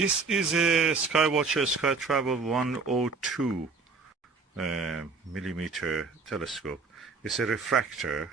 This is a SkyWatcher Startravel 102 millimeter telescope. It's a refractor,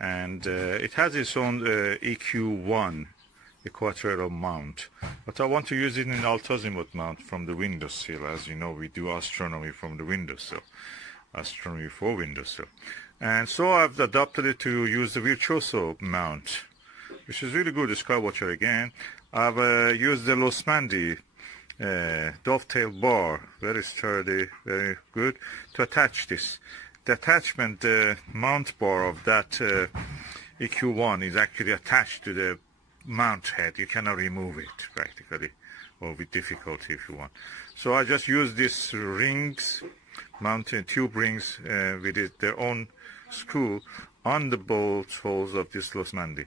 and it has its own EQ1 equatorial mount, but I want to use it in altazimuth mount from the windowsill. As you know, we do astronomy from the windowsill, astronomy for windowsill, and so I've adopted it to use the virtuoso mount, which is really good. The SkyWatcher again. I've used the Losmandy dovetail bar, very sturdy, very good, to attach this. The attachment mount bar of that EQ1 is actually attached to the mount head. You cannot remove it practically, or with difficulty if you want. So I just use these rings, mounted tube rings with their own screw on the bolt holes of this Losmandy.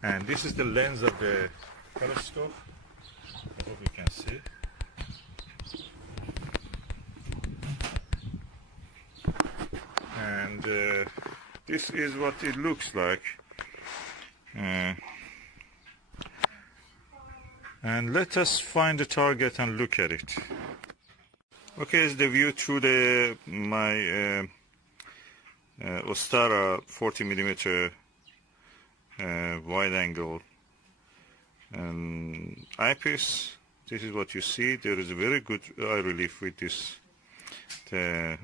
And this is the lens of the telescope. I hope you can see. And this is what it looks like. And let us find the target and look at it. Okay, it's the view through my Ostara 40 millimeter wide angle eyepiece. This is what you see. There is a very good eye relief with this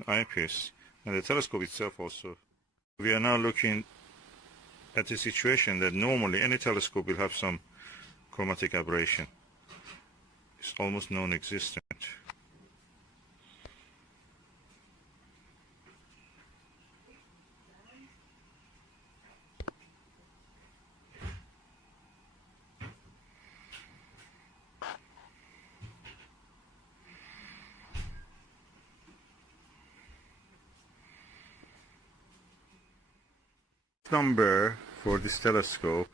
eyepiece, and the telescope itself also. We are now looking at a situation that normally any telescope will have some chromatic aberration. It's almost non-existent. Number for this telescope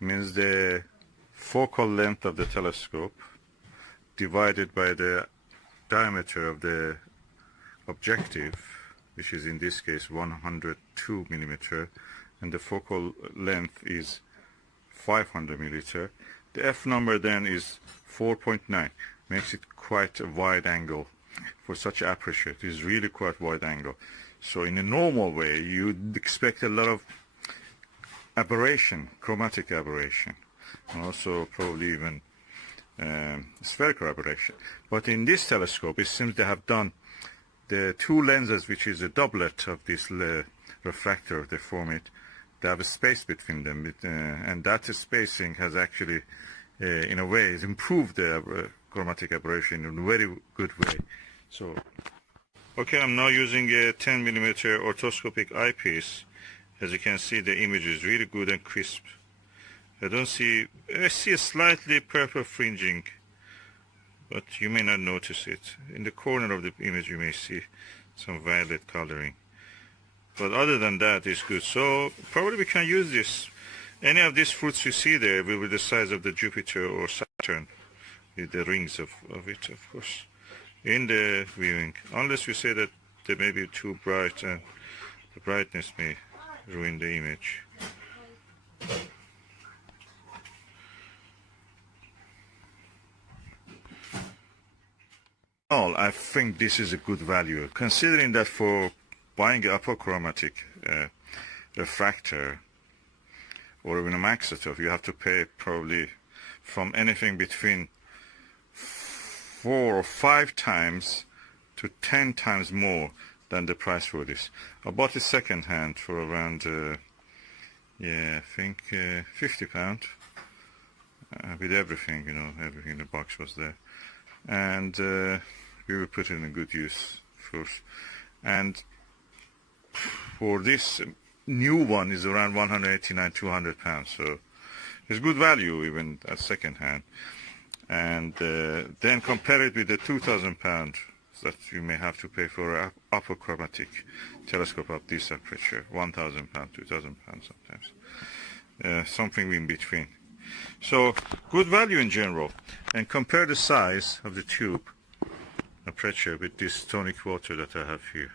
means the focal length of the telescope divided by the diameter of the objective, which is in this case 102 millimeter, and the focal length is 500 millimeter. The F number then is 4.9, makes it quite a wide angle for such aperture. It is really quite wide angle. So in a normal way, you'd expect a lot of aberration, chromatic aberration, and also probably even spherical aberration. But in this telescope, it seems they have done the two lenses, which is a doublet of this refractor, they form it. They have a space between them, and that spacing has actually, in a way, has improved the chromatic aberration in a very good way. So. Okay, I'm now using a 10 millimeter orthoscopic eyepiece. As you can see, the image is really good and crisp. I see a slightly purple fringing, but you may not notice it. In the corner of the image, you may see some violet coloring. But other than that, it's good. So probably we can use this. Any of these fruits you see there will be the size of the Jupiter or Saturn, with the rings of it, of course, in the viewing, unless you say that they may be too bright and the brightness may ruin the image. I think this is a good value, considering that for buying an apochromatic refractor or even a maxitoph, you have to pay probably from anything between 4 or 5 times to 10 times more than the price for this. I bought it second hand for around I think £50 with everything, you know, everything in the box was there, and we will put it in a good use, of course. And for this new one is around £189–200, so it's good value even at second hand. And then compare it with the £2,000 that you may have to pay for an apochromatic telescope of this aperture, £1,000, £2,000 sometimes, something in between. So good value in general. And compare the size of the tube aperture with this tonic water that I have here.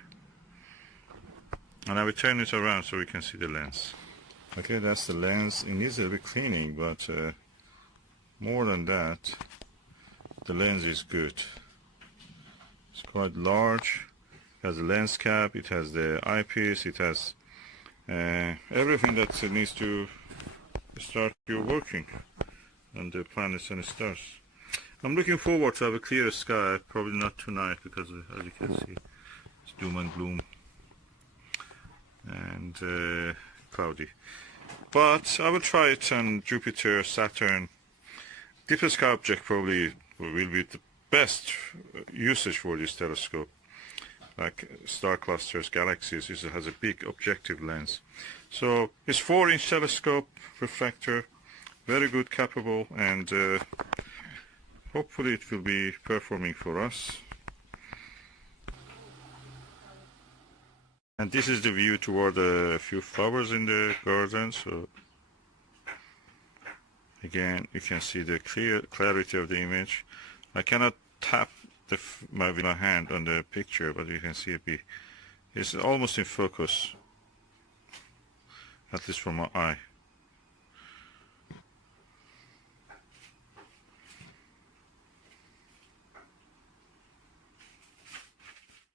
And I will turn it around so we can see the lens. Okay, that's the lens. It needs a bit cleaning, but more than that, the lens is good. It's quite large. It has a lens cap, it has the eyepiece, it has everything that needs to start your working on the planets and stars. I'm looking forward to have a clear sky, probably not tonight because as you can see it's doom and gloom and cloudy. But I will try it on Jupiter, Saturn. Deep sky object probably will be the best usage for this telescope. Like star clusters, galaxies, it has a big objective lens. So it's 4-inch telescope, refractor, very good, capable, and hopefully it will be performing for us. And this is the view toward a few flowers in the garden. So again, you can see the clarity of the image. I cannot tap with my hand on the picture, but you can see it's almost in focus, at least from my eye.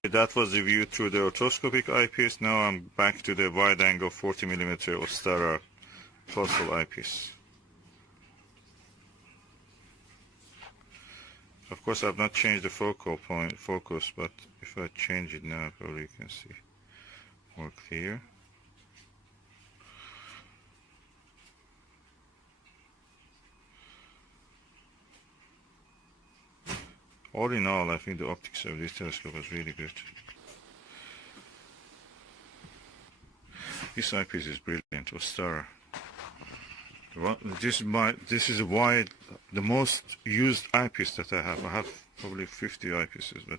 That was the view through the orthoscopic eyepiece. Now I'm back to the wide angle 40mm Ostara Plossl eyepiece. Of course, I've not changed the focus, but if I change it now, probably you can see more clear. All in all, I think the optics of this telescope is really good. This eyepiece is brilliant, Ostara. This is the most used eyepiece that I have. I have probably 50 eyepieces, but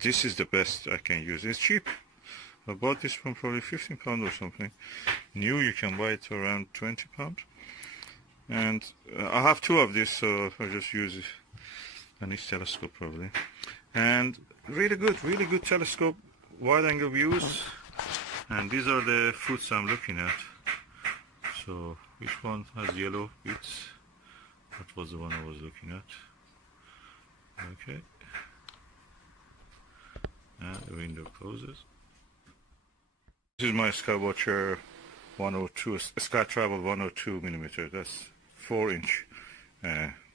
this is the best I can use. It's cheap. I bought this from probably £15 or something. New, you can buy it around £20. And I have 2 of this, so I just use it on each telescope probably. And really good telescope, wide angle views. And these are the fruits I'm looking at. So which one has yellow bits? That was the one I was looking at. Okay. And the window closes. This is my SkyWatcher 102, Startravel 102mm. That's 4-inch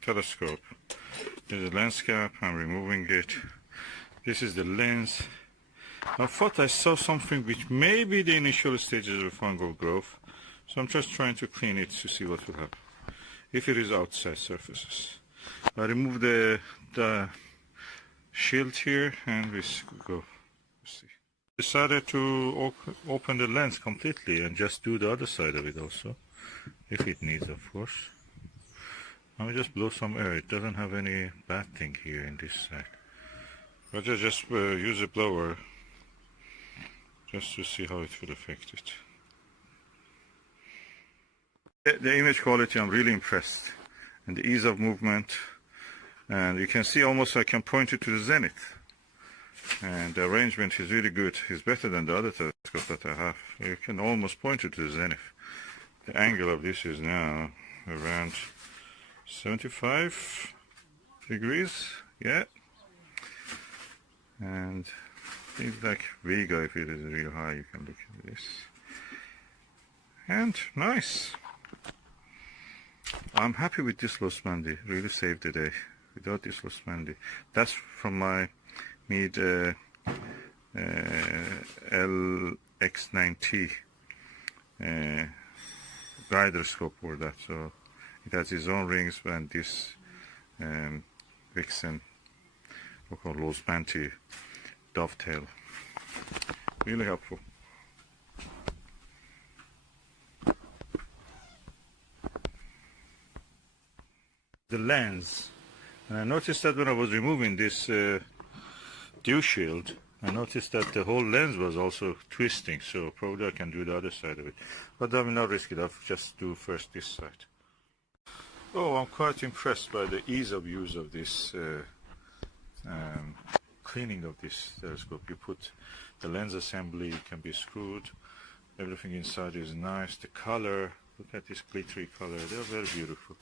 telescope. There's a lens cap. I'm removing it. This is the lens. I thought I saw something which may be the initial stages of fungal growth. So I'm just trying to clean it to see what will happen if it is outside surfaces. I remove the shield here and we go. See. Decided to open the lens completely and just do the other side of it also, if it needs, of course. Let me just blow some air. It doesn't have any bad thing here in this side. But I just use a blower just to see how it will affect it. The image quality, I'm really impressed, and the ease of movement, and you can see almost I can point it to the zenith, and the arrangement is really good. It's better than the other telescope that I have. You can almost point it to the zenith. The angle of this is now around 75 degrees, yeah, and things like Vega, if it is real high, you can look at this, and nice. I'm happy with this Los Mandi, really saved the day. Without this Los Mandi, that's from my Meade LX9T guider scope for that. So it has its own rings, and this Vixen, we call Los Mandi dovetail. Really helpful. The lens, and I noticed that when I was removing this dew shield, I noticed that the whole lens was also twisting, so probably I can do the other side of it, but I will not risk it. I'll just do first this side. Oh, I'm quite impressed by the ease of use of this cleaning of this telescope. You put the lens assembly, can be screwed, everything inside is nice. The color, look at this glittery color, they're very beautiful.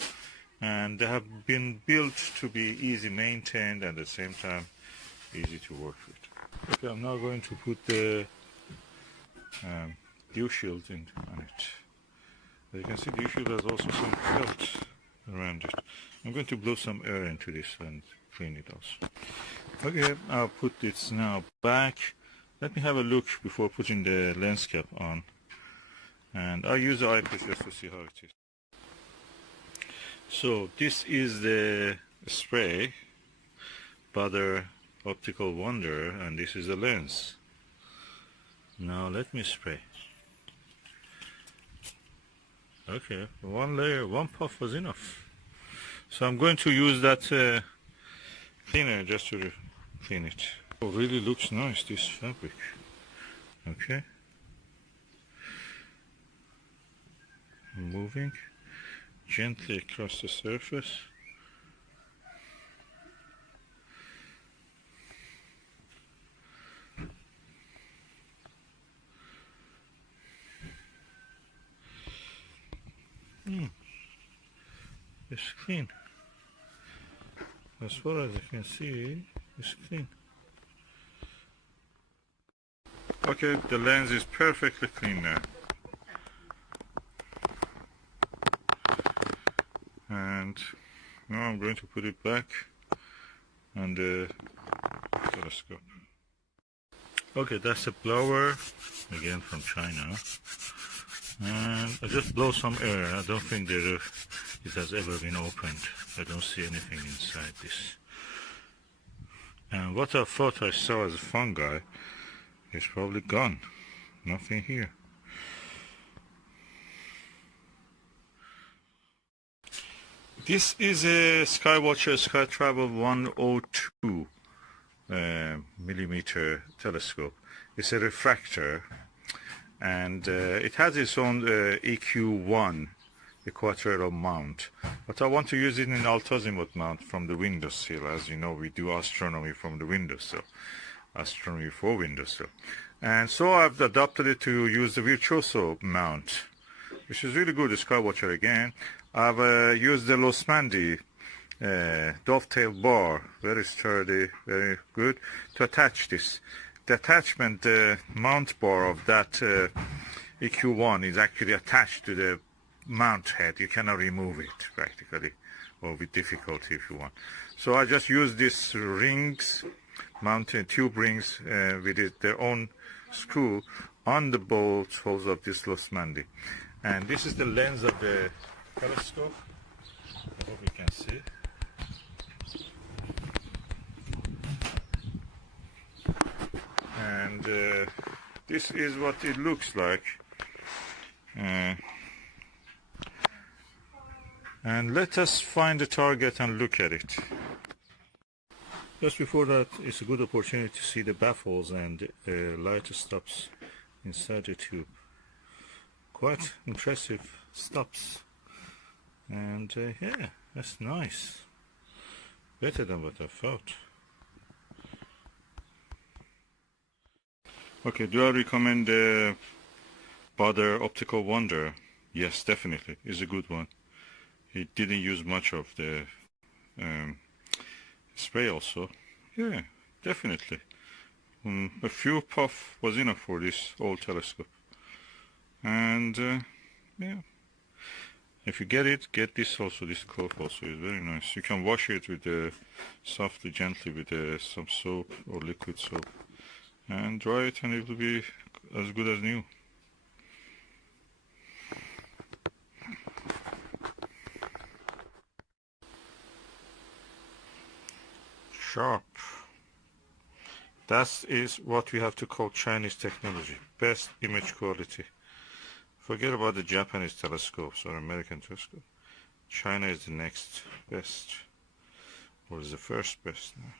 and they have been built to be easy maintained and at the same time easy to work with. Okay, I'm now going to put the dew shield on it. As you can see, the dew shield has also some felt around it. I'm going to blow some air into this and clean it also. Okay, I'll put this now back. Let me have a look before putting the lens cap on. And I'll use the eyepiece just to see how it is. So this is the spray, Butter Optical Wonder, and this is the lens. Now let me spray. Okay, one layer, one puff was enough. So I'm going to use that cleaner just to clean it. Oh, really looks nice, this fabric. Okay. Moving gently across the surface. It's clean. As far as I can see, it's clean. Okay, the lens is perfectly clean now. And now I'm going to put it back on the telescope. Okay, that's a blower, again from China. And I just blow some air. I don't think it has ever been opened. I don't see anything inside this. And what I thought I saw as a fungi is probably gone. Nothing here. This is a SkyWatcher Startravel 102 millimeter telescope. It's a refractor, and it has its own EQ1 equatorial mount, but I want to use it in altazimuth mount from the windowsill. As you know, we do astronomy from the windowsill, astronomy for windowsill, and so I've adopted it to use the virtuoso mount, which is really good. The SkyWatcher again. I've used the Losmandy dovetail bar, very sturdy, very good, to attach this. The attachment, the mount bar of that EQ1 is actually attached to the mount head. You cannot remove it practically, or with difficulty if you want. So I just use these rings, mounted tube rings with their own screw on the bolt holes of this Losmandy. And this is the lens of the telescope. I hope you can see. And this is what it looks like. And let us find the target and look at it. Just before that, it's a good opportunity to see the baffles and light stops inside the tube. Quite impressive stops. And yeah, that's nice. Better than what I thought. Okay, do I recommend the Butter Optical Wonder? Yes, definitely. It's a good one. It didn't use much of the spray also. Yeah, definitely. A few puff was enough for this old telescope. And yeah. If you get this also, this cloth also is very nice. You can wash it with softly, gently with some soap or liquid soap, and dry it, and it will be as good as new. Sharp. That is what we have to call Chinese technology. Best image quality. Forget about the Japanese telescopes or American telescope. China is the next best, or is the first best now.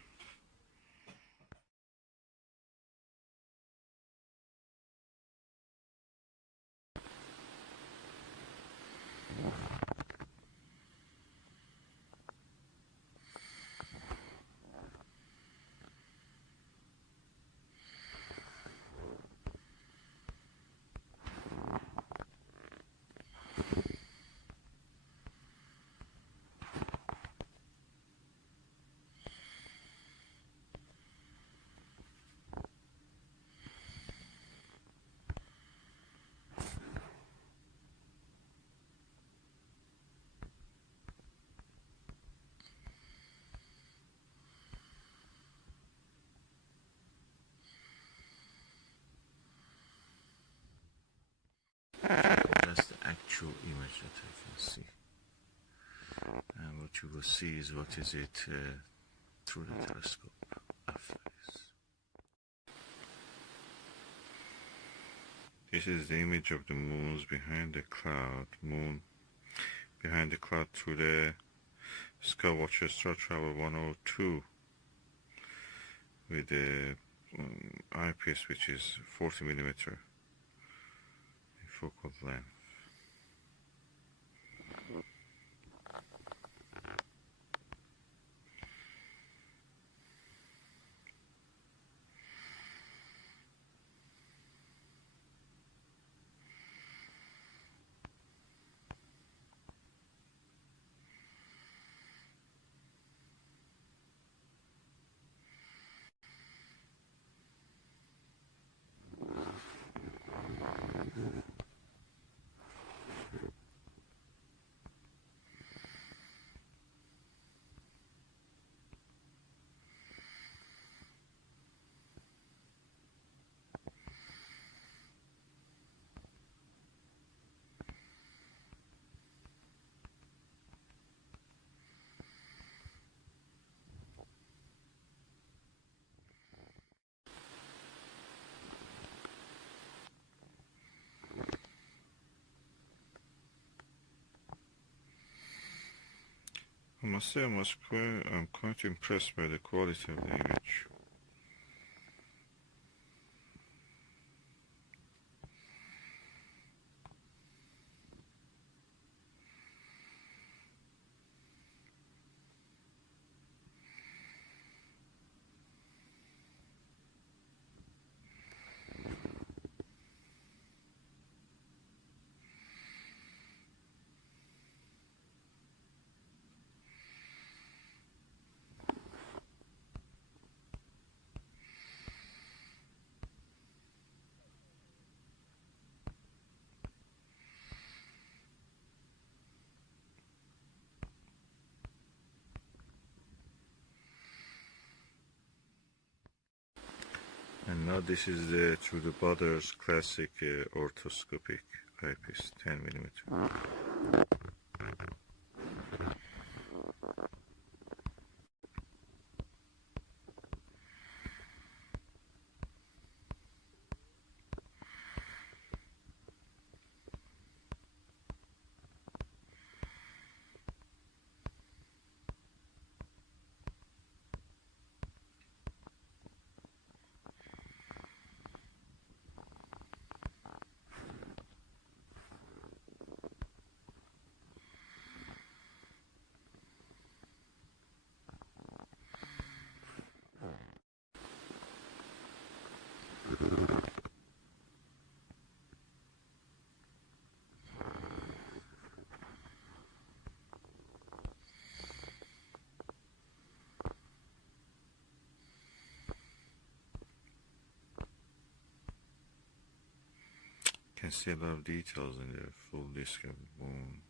actual image that I can see. And what you will see is what is it through the telescope after this. This is the image of the moons behind the cloud, moon behind the cloud through the SkyWatcher Startravel 102 with the eyepiece, which is 40mm focal length. I must say I'm quite impressed by the quality of the image. And now this is through the Botter's classic orthoscopic eyepiece, 10mm. Can see a lot of details in the full disk of the moon.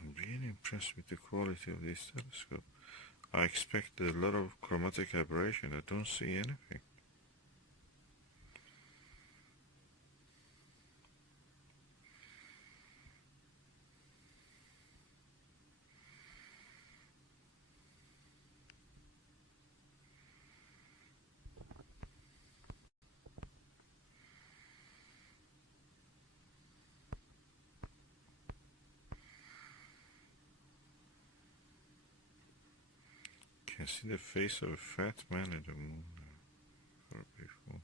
I'm really impressed with the quality of this telescope. I expected a lot of chromatic aberration. I don't see anything. Can see the face of a fat man in the moon. Or before.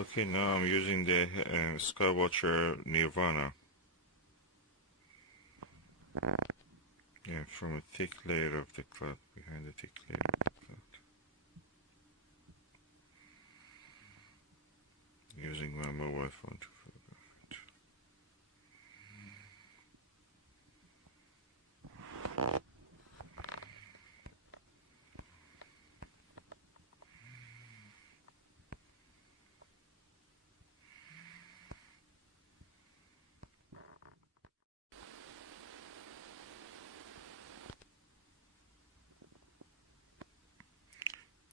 Okay, now I'm using the SkyWatcher Nirvana. Yeah, from a thick layer of the cloud, behind the thick layer of the cloud. Using my mobile phone to photograph it.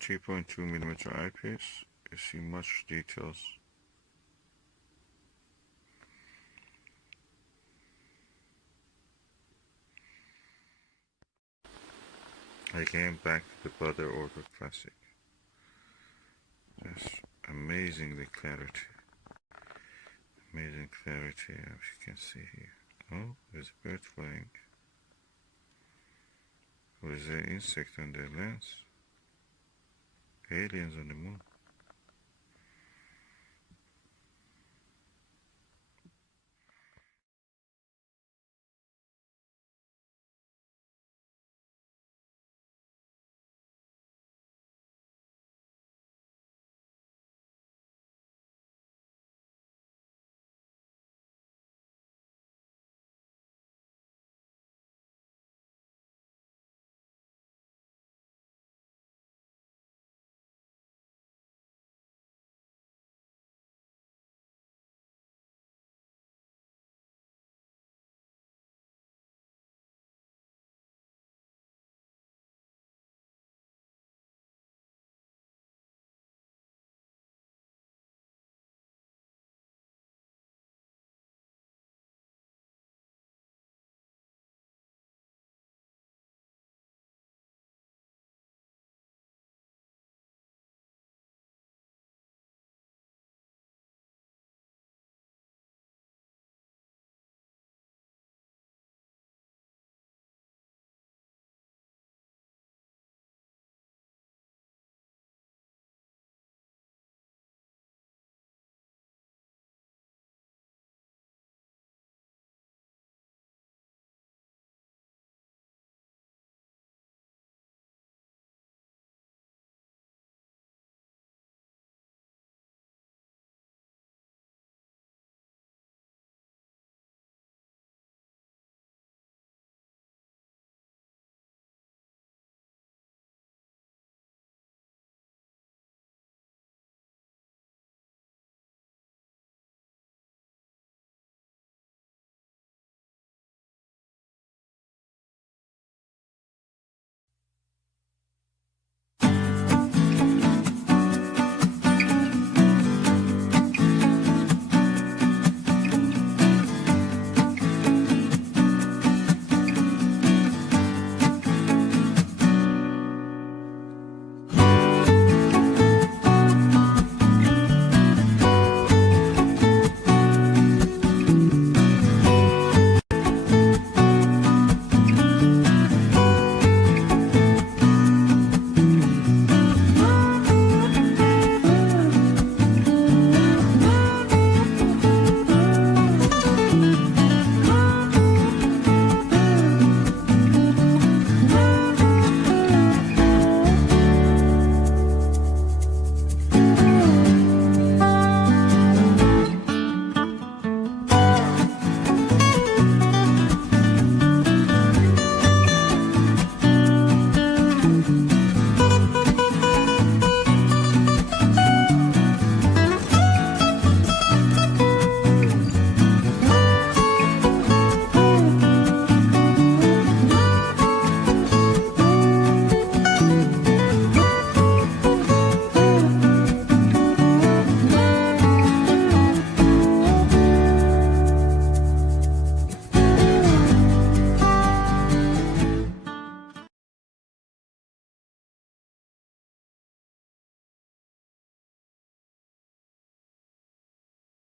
.2mm eyepiece. You see much details. Again, back to the Butter Order Classic. Just amazing the clarity. Amazing clarity, as you can see here. Oh, there's a bird flying. What is the insect on the lens? Aliens on the moon.